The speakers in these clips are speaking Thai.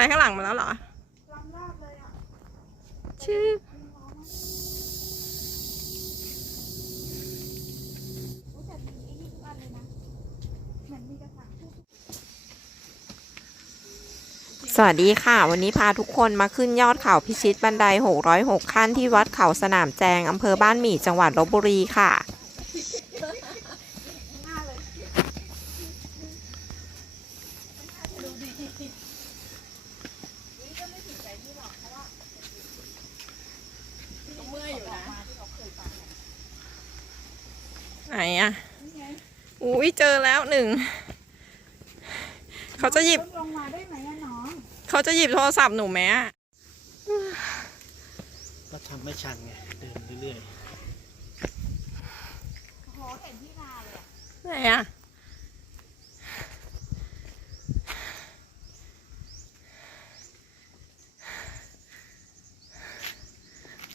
ไปข้างหลังมาแล้วเหรอลำรากเลยอะชื่อรู้แต่มีไอ้นี่ทุกอันเลยนะเหมือนมีกระถางทูบสวัสดีค่ะ วันนี้พาทุกคนมาขึ้นยอดเขาพิชิตบันได 606 ขั้นที่วัดเขาสนามแจงอำเภอบ้านหมี่จังหวัดลบบุรีค่ะ หน้าเลยดูดีนี่ก็ไม่ผิดใจที่หรอกเพราะว่า ก็เมื่อยอยู่นะ มาที่เราเคยไป ไหน อะนี่ไงอุ้ยเจอแล้วหนึ่ง เขาจะหยิบ ลงมาได้ไหมอะน้องเขาจะหยิบโทรศัพท์หนูไหมอะก็ทำไม่ชันไง เดินเรื่อยโอ้โหเห็นที่นาเลยอะไหนอะ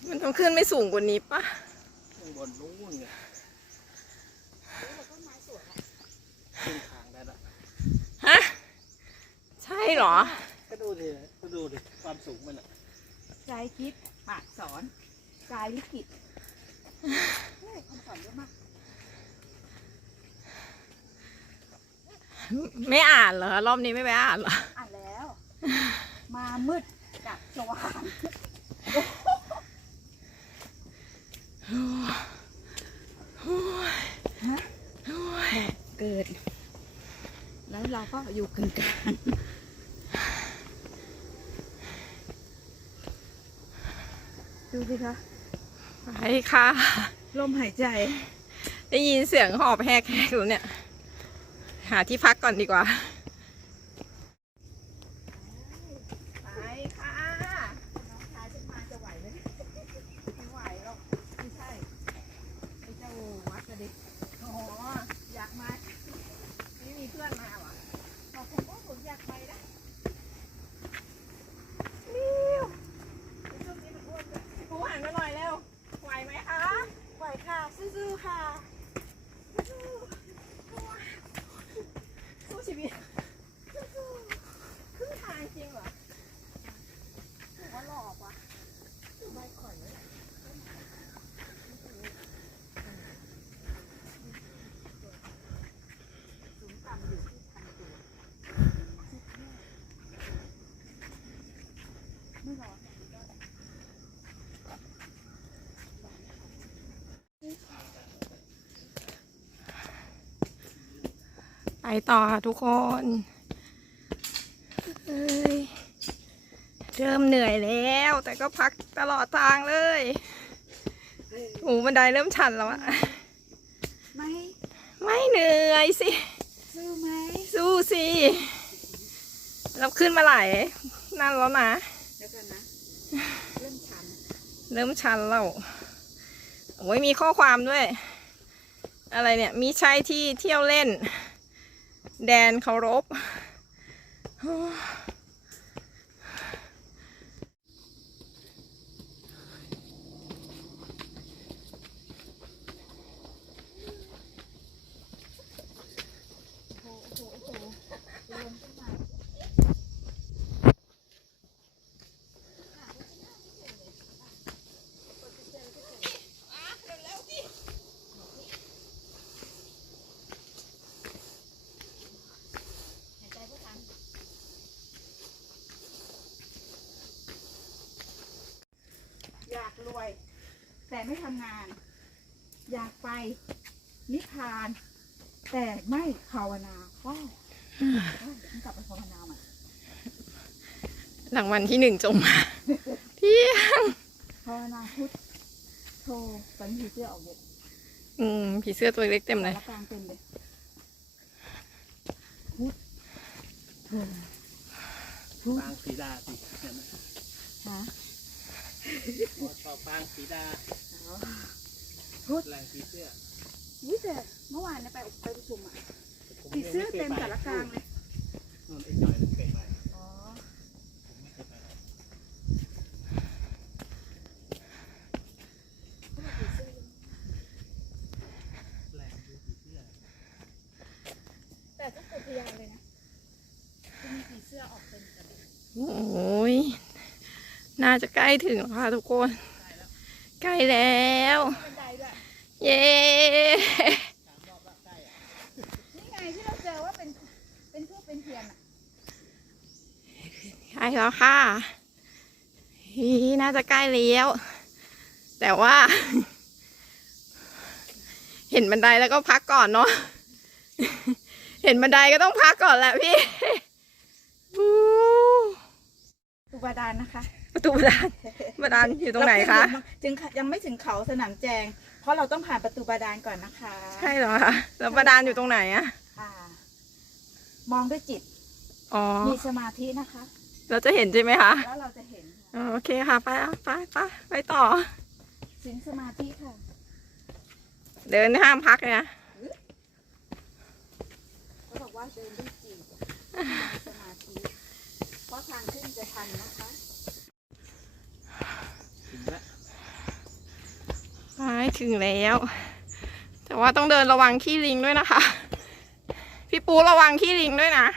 มันต้องขึ้นไม่สูงกว่านี้ปะๆข้างบนนู้นไง ต้นไม้สวยอะ ขึ้นทางได้ละ ฮะ ใช่เหรอ ก็ดูดิก็ดูดิความสูงมันอะใจคิดปากสอนกายลิขิตเฮ้ยคำสอนเยอะมากไม่อ่านเหรอ รอบนี้ไม่ไปอ่านเหรอ อ่านแล้ว มามืดกับสว่างเกิด แล้วเราก็อยู่กลางกลาง ดูสิคะไปค่ะ ลมหายใจ ได้ยินเสียงหอบแหกแหกแล้วเนี่ย หาที่พักก่อนดีกว่า ไปค่ะ น้องชายฉันมาจะไหวไหมไม่ไหวหรอก ไม่ใช่ไอ้เจ้าวัดกระดิก อ๋อ อยากมา ไม่มีเพื่อนมาเหรอ บอกผมว่าผมอยากไปนะ ช่วงนี้มันอ้วนด้วยพี่ปูหันมาหน่อยเร็ว ไหวไหมคะ ไหวค่ะสู้ๆค่ะ สู้ชีวิตครึ่งทางจริงเหรอ ถือว่าหลอกว่ะใบข่อยเลยสูงต่ำอยู่ที่พันตัวไม่ร้อน ไปต่อค่ะทุกคนเอ้ยเริ่มเหนื่อยแล้ว แต่ก็พักตลอดทางเลยโอ้บันไดเริ่มชันแล้วอะไม่ ไม่เหนื่อยสิ สู้ไหม สู้สิเราขึ้นมาหลายนั่นแล้วนะเดี๋ยวกันนะ เริ่มชัน เริ่มชันแล้วโอ้ยมีข้อความด้วย อะไรเนี่ย มีใช่ที่เที่ยวเล่น แดนเคารพ หายใจก็ทัน อยากรวย แต่ ไม่ทำงาน อยากไปนิพพาน แต่ไม่ภาวนาว้าวว้าวเดี๋ยวฉันกลับไปภาวนาใหม่หลังวันที่หนึ่งจงมาเที่ยงภาวนาพุทธโทตอนนี้ผีเสื้อออกเยอะอืมผีเสื้อตัวเล็กเต็มเลยสารกลางเต็มเลยพุทธโทพุทธปางสีดาสิเห็นไหมฮะชอบปางสีดา พุทธแรงสีเสื้อนี่แต่เมื่อวานเนี่ยไปไปประชุมอะผีเสื้อเต็มสารกลางเลยนู่นไอ้จอยมันเคยไปอ๋อแรงดูสีเสื้อแต่ก็เกิดพยานเลยนะจะมีผีเสื้อออกเป็นแต่เด็กโอ้ย น่าจะใกล้ถึงแล้วค่ะทุกคน ใกล้แล้วบันไดด้วยเย้นี่ไงที่เราเจอว่าเป็นเป็นทูบเป็นเทียนอะใกล้แล้วค่ะฮีน่าจะใกล้แล้ว แต่ว่า เห็นบันไดแล้วก็พักก่อนเนาะ เห็นบันไดก็ต้องพักก่อนแหละพี่อู้ตูบาดานนะคะ ประตูบาดาลบาดาลอยู่ตรงไหนคะจึงยังไม่ถึงเขาสนามแจง เพราะเราต้องผ่านประตูบาดาลก่อนนะคะใช่เหรอคะแล้วบาดาลอยู่ตรงไหนอะอ่ามองด้วยจิต อ๋อ มีสมาธินะคะ เราจะเห็นใช่ไหมคะแล้วเราจะเห็นอ๋อโอเคค่ะ ไปอะไปไปไปต่อ สิงสมาธิค่ะ เดินห้ามพักเลยนะ เขาบอกว่าเดินด้วยจิตมีสมาธิ เพราะทางขึ้นจะชันนะคะ ถึงแล้ว ไปถึงแล้ว แต่ว่าต้องเดินระวังขี้ลิงด้วยนะคะ พี่ปูระวังขี้ลิงด้วยนะ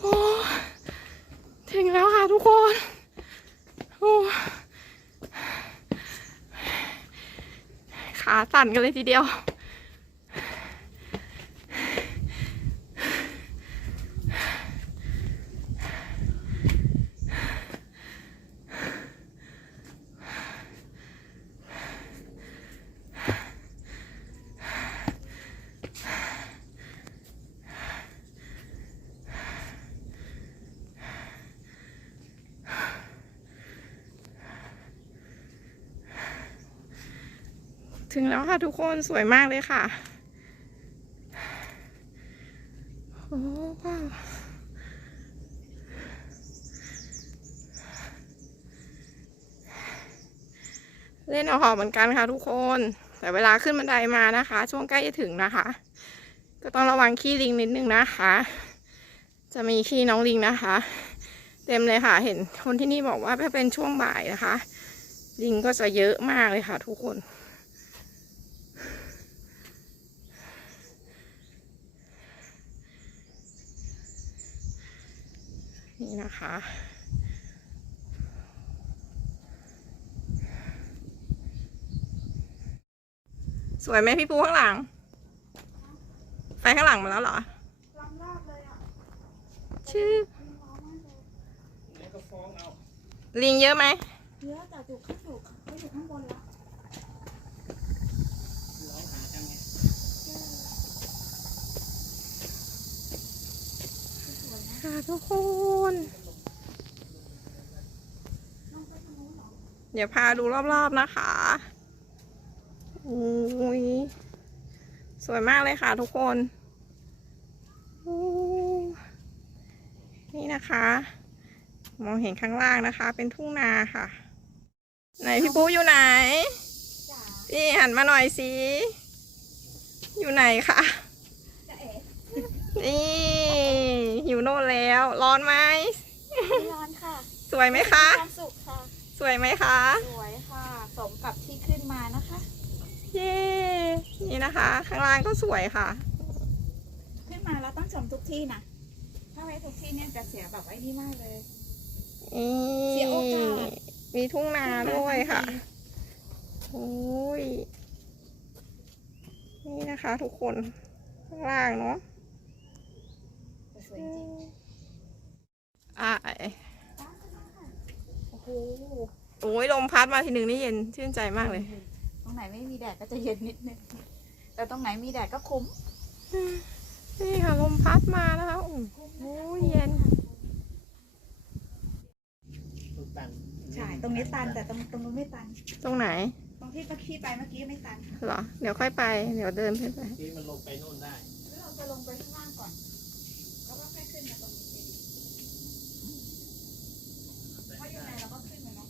โอ้ถึงแล้วค่ะทุกคนโอ้ขาสั่นกันเลยทีเดียว ถึงแล้วค่ะทุกคนสวยมากเลยค่ะ โอ้ว้าวเล่นเอาหอบเหมือนกันค่ะทุกคน แต่เวลาขึ้นบันไดมานะคะ ช่วงใกล้จะถึงนะคะ ก็ต้องระวังขี้ลิงนิดนึงนะคะ จะมีขี้น้องลิงนะคะ เต็มเลยค่ะ เห็นคนที่นี่บอกว่าถ้าเป็นช่วงบ่ายนะคะ ลิงก็จะเยอะมากเลยค่ะทุกคน นี่นะคะ สวยไหมพี่ปูข้างหลังไปข้างหลังมาแล้วเหรอล้อมรอบเลยอะชื่อแล้วก็ฟ้องเอาลิงเยอะไหมเนื้อแต่อยู่ข้างอยู่เขาอยู่ข้างบนแล้ว ร้องหาจังไง ค่ะทุกคน เดี๋ยวพาดูรอบๆนะคะอุ้ยสวยมากเลยค่ะทุกคนอู้นี่นะคะ มองเห็นข้างล่างนะคะ เป็นทุ่งนาค่ะ ไหนพี่ปูอยู่ไหนจ๋าพี่หันมาหน่อยสิ อยู่ไหนคะจะเอ๋นี่ อยู่โน่นแล้ว ร้อนไหมไม่ร้อนค่ะสวยไหมคะ ความสุขค่ะ สวยไหมคะ สวยค่ะ สมกับที่ขึ้นมานะคะ เย้นี่นะคะ ข้างล่างก็สวยค่ะ ขึ้นมาเราต้องชมทุกที่นะ ถ้าไว้ทุกที่เนี่ยจะเสียแบบไอ้นี่มากเลยนี่เสียโอกาส มีทุ่งนาด้วยค่ะโอ้ยนี่นะคะทุกคน ข้างล่างเนาะแต่ สวยจริงอ่าโอ้โหโอ้ยลมพัดมาทีหนึ่งนี่เย็นชื่นใจมากเลย ตรงไหนไม่มีแดดก็จะเย็นนิดนึง แต่ตรงไหนมีแดดก็คุ้ม นี่ค่ะลมพัดมานะคะโอ้โหเย็นลูกตันใช่ ตรงนี้ตันแต่ตรงตรงนู้นไม่ตัน ตรงไหน ตรงที่ตะขี้ไปเมื่อกี้ไม่ตัน เหรอ เดี๋ยวค่อยไป เดี๋ยวเดินขึ้นไปที่มันลงไปโน่นได้แล้วเราจะลงไปข้างล่างก่อน แล้วก็ค่อยขึ้นมาตรงนี้เพราะยังไงเราก็ขึ้นมาเนาะ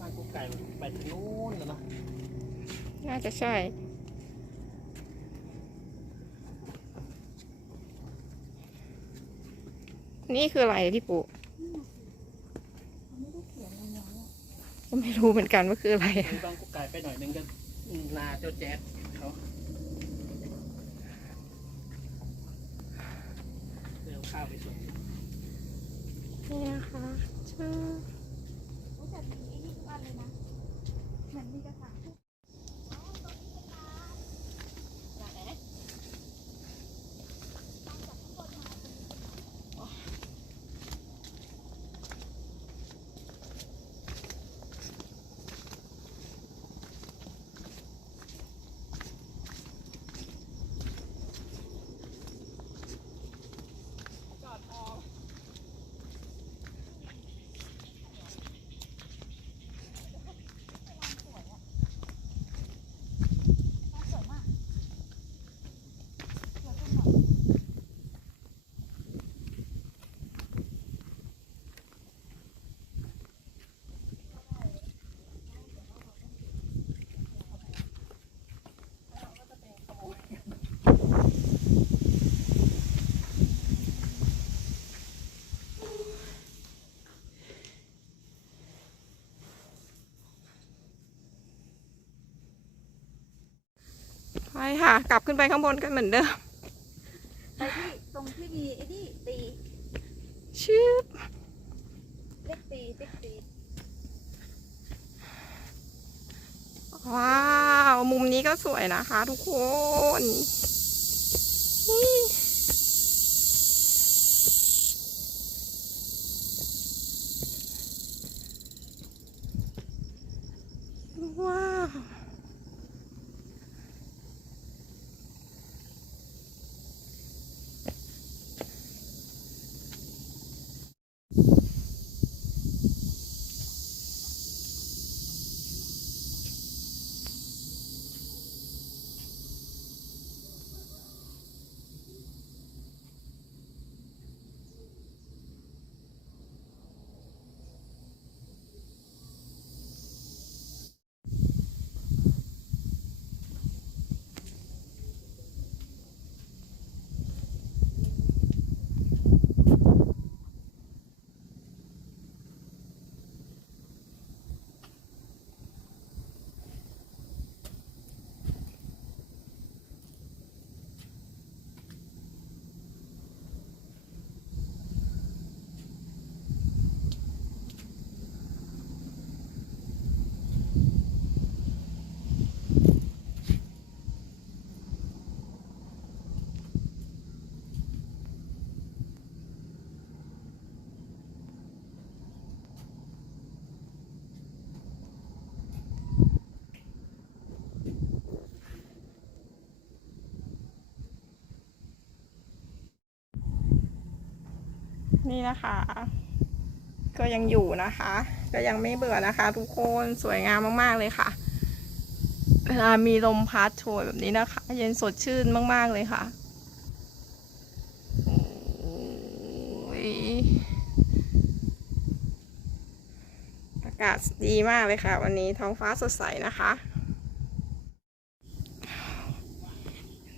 บ้านกุ๊ก ไก่มันไปทางโน้นแล้วเนาะน่าจะใช่ นี่คืออะไรพี่ปุ๊เขาไม่ได้เขียนอะไรไว้อะก็ไม่รู้เหมือนกันว่าคืออะไรมีบางกุ๊กไก่ไปหน่อยนึงก็นาเจ้าแจ๊ดเขาเดี๋ยวข้าวไปส่งนี่นะคะชื่อโอ้แต่มีไอ้นี่ทุกอันเลยนะเหมือนมีกระถางทุก ไป ค่ะ กลับขึ้นไปข้างบนกันเหมือนเดิมไปที่ตรงที่มีไอ้นี่ตีชื่อเล็กตีเล็กตีว้าว มุมนี้ก็สวยนะคะทุกคนนี่ว้าว นี่นะคะ ก็ยังอยู่นะคะ ก็ยังไม่เบื่อนะคะ ทุกคนสวยงามมากๆเลยค่ะเวลามีลมพัดโชยแบบนี้นะคะ เย็นสดชื่นมาก ๆ เลยค่ะอากาศดีมากเลยค่ะ วันนี้ท้องฟ้าสดใสนะคะ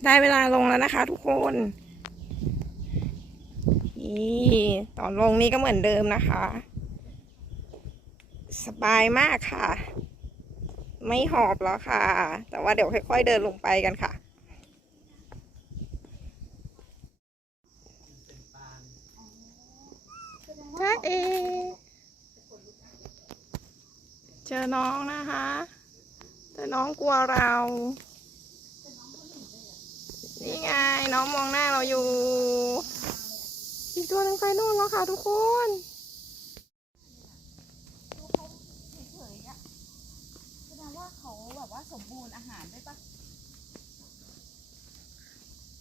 ได้เวลาลงแล้วนะคะทุกคน นี่ตอนลงนี่ก็เหมือนเดิมนะคะ สบายมากค่ะ ไม่หอบแล้วค่ะ แต่ว่าเดี๋ยวค่อย ๆ เดินลงไปกันค่ะเป็นปานจ้าเอเจอน้องนะคะ แต่น้องกลัวเรา นี่ไงน้องมองหน้าเราอยู่ อีกตัวหนึงไปนู่นแล้วค่ะทุกคนดูเขาเฉยๆอะแสดงว่าเขาแบบว่าสมบูรณ์อาหารด้วยปะ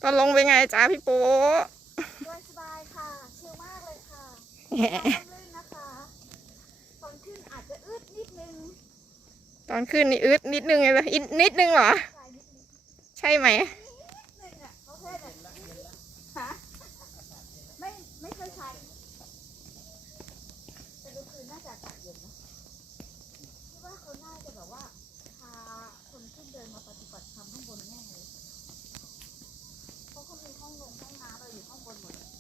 ตอนลงเป็นไงจ้าพี่โป๊ะด้วยสบายค่ะ ชิลมากเลยค่ะแหมต้องลื่นนะคะ ตอนขึ้นอาจจะอึดนิดนึง ตอนขึ้นนี่อึดนิดนึงเลยอิดนิดนึงเหรอ ใช่นิดนึงใช่ไหม นิดนึงอะเขาแค่เนี่ยฮะไม่ไม่เคยใช้แต่ดูคืนน่าจะอากาศเย็นนะคิดว่าเขาน่าจะแบบว่าพาคนขึ้นเดินมาปฏิบัติธรรมข้างบนแน่เลยเพราะเขามีห้องลงห้องน้ำเราอยู่ข้างบนหมดเลย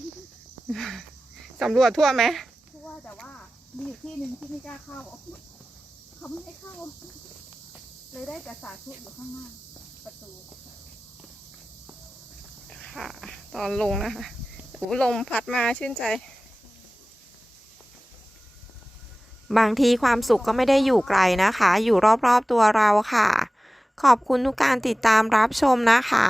สำรวจของเขาสำรวจทั่วไหมทั่วแต่ว่ามีอยู่ที่หนึ่งที่ไม่กล้าเข้าเขาไม่ให้เข้า เลยได้แต่สาธุอยู่ข้างหน้าประตู ค่ะ ตอนลงนะคะโอ้ลมพัดมาชื่นใจ บางทีความสุขก็ไม่ได้อยู่ไกลนะคะ อยู่รอบๆตัวเราค่ะ ขอบคุณทุกการติดตามรับชมนะคะ